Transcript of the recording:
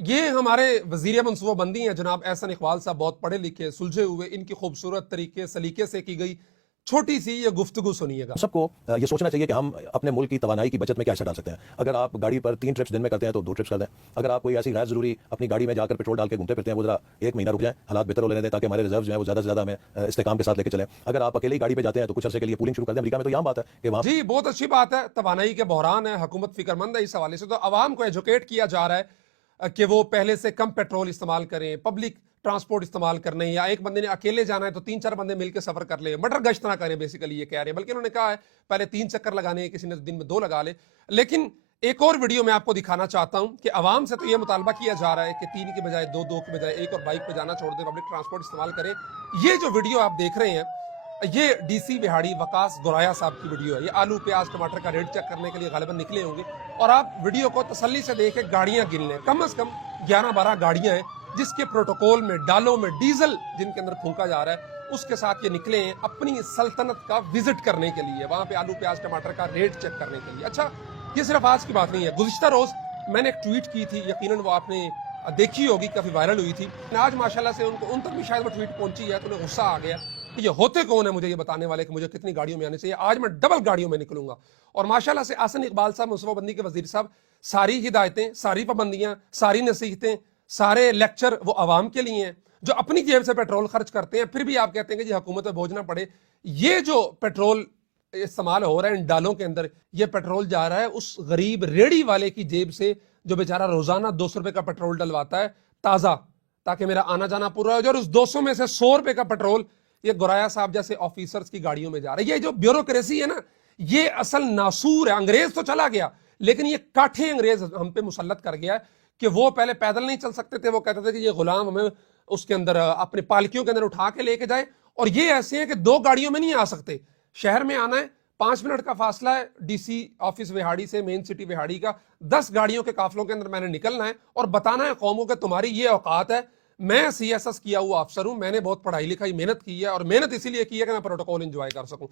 یہ ہمارے وزیر منصوبہ بندی ہیں جناب احسن اقبال صاحب، بہت پڑھے لکھے سلجھے ہوئے، ان کی خوبصورت طریقے سلیقے سے کی گئی چھوٹی سی یہ گفتگو سنیے گا۔ سب کو یہ سوچنا چاہیے کہ ہم اپنے ملک کی توانائی کی بچت میں کیا حصہ ڈال سکتے ہیں۔ اگر آپ گاڑی پر 3 ٹرپس دن میں کرتے ہیں تو 2 ٹرپس کر دیں۔ اگر آپ کوئی ایسی غیر ضروری اپنی گاڑی میں جا کر پیٹرول ڈال کے گھومتے پھرتے ہیں، وہ ذرا 1 مہینہ رک جائیں، حالات بہتر ہو لینے دیں تاکہ ہمارے ریزروز جو ہیں وہ زیادہ سے زیادہ ہمیں استحکام کے ساتھ لے کے چلیں۔ اگر آپ اکیلے ہی گاڑی پہ جاتے ہیں تو کچھ عرصے کے لیے پولنگ شروع کر دیں۔ امریکہ میں تو یہ عام بات ہے کہ وہاں جی بہت اچھی بات ہے، توانائی کے بحران ہے، حکومت فکر مند ہے اس حوالے سے، تو عوام کو ایجوکیٹ کیا جا رہا ہے کہ وہ پہلے سے کم پیٹرول استعمال کریں، پبلک ٹرانسپورٹ استعمال کرنے، یا ایک بندے نے اکیلے جانا ہے تو 3-4 بندے مل کے سفر کر لیں، مٹر گشت نہ کریں، بیسیکلی یہ کہہ رہے ہیں۔ بلکہ انہوں نے کہا ہے پہلے 3 چکر لگانے ہیں، کسی نے دن میں 2 لگا لے۔ لیکن ایک اور ویڈیو میں آپ کو دکھانا چاہتا ہوں کہ عوام سے تو یہ مطالبہ کیا جا رہا ہے کہ 3 کی بجائے 2، 2 کی بجائے 1 اور بائک پہ جانا چھوڑ دیں، پبلک ٹرانسپورٹ استعمال کریں۔ یہ جو ویڈیو آپ دیکھ رہے ہیں یہ ڈی سی بہاڑی وقاص گورایا صاحب کی ویڈیو ہے۔ یہ آلو پیاز ٹماٹر کا ریٹ چیک کرنے کے لیے غالباً نکلے ہوں گے، اور آپ ویڈیو کو تسلی سے دیکھیں، گاڑیاں گن لیں، کم از کم 11-12 گاڑیاں ہیں جس کے پروٹوکول میں ڈالوں میں ڈیزل جن کے اندر پھونکا جا رہا ہے اس کے ساتھ یہ نکلے ہیں اپنی سلطنت کا وزٹ کرنے کے لیے، وہاں پہ آلو پیاز ٹماٹر کا ریٹ چیک کرنے کے لیے۔ اچھا، یہ صرف آج کی بات نہیں ہے، گزشتہ روز میں نے ایک ٹویٹ کی تھی، یقیناً وہ آپ نے دیکھی ہوگی، کافی وائرل ہوئی تھی۔ آج ماشاءاللہ سے ان تک بھی شاید وہ ٹویٹ پہنچی ہے تو انہیں غصہ آ گیا کہ یہ ہوتے کون ہیں مجھے یہ بتانے والے کہ مجھے کتنی گاڑیوں میں آنے چاہیے۔ آج میں ڈبل گاڑیوں میں نکلوں گا، اور ماشاءاللہ سے احسن اقبال صاحب، منصوبہ بندی کے وزیر صاحب، ساری ہدایتیں، ساری پابندیاں، ساری نصیحتیں، سارے لیکچر وہ عوام کے لیے ہیں جو اپنی جیب سے پیٹرول خرچ کرتے ہیں، پھر بھی آپ کہتے ہیں کہ یہ حکومت پہ بوجھ نہ پڑے۔ یہ جو پیٹرول استعمال ہو رہا ہے ان ڈالوں کے اندر، یہ پیٹرول جا رہا ہے اس غریب ریڑی والے کی جیب سے جو بیچارہ روزانہ 200 روپے کا پیٹرول ڈلواتا ہے تازہ، تاکہ میرا آنا جانا پورا ہو جائے، اور اس 200 میں سے 100 روپے کا پیٹرول یہ گورایا صاحب جیسے آفیسرز کی گاڑیوں میں جا رہا ہے۔ یہ جو بیوروکریسی ہے نا، یہ اصل ناسور ہے۔ انگریز تو چلا گیا، لیکن یہ کاٹھے انگریز ہم پہ مسلط کر گیا ہے کہ وہ پہلے پیدل نہیں چل سکتے تھے، وہ کہتے تھے کہ یہ غلام ہمیں اس کے اندر اپنے پالکیوں کے اندر اٹھا کے لے کے جائے، اور یہ ایسے ہیں کہ 2 گاڑیوں میں نہیں آ سکتے، شہر میں آنا ہے 5 منٹ کا فاصلہ ہے ڈی سی آفس وہاڑی سے، مین سٹی وہاڑی کا، 10 گاڑیوں کے قافلوں کے اندر میں نے نکلنا ہے اور بتانا ہے قوموں کہ تمہاری یہ اوقات ہے۔ میں سی ایس ایس کیا ہوا افسر ہوں، میں نے بہت پڑھائی لکھائی محنت کی ہے، اور محنت اسی لیے کی ہے کہ میں پروٹوکول انجوائے کر سکوں۔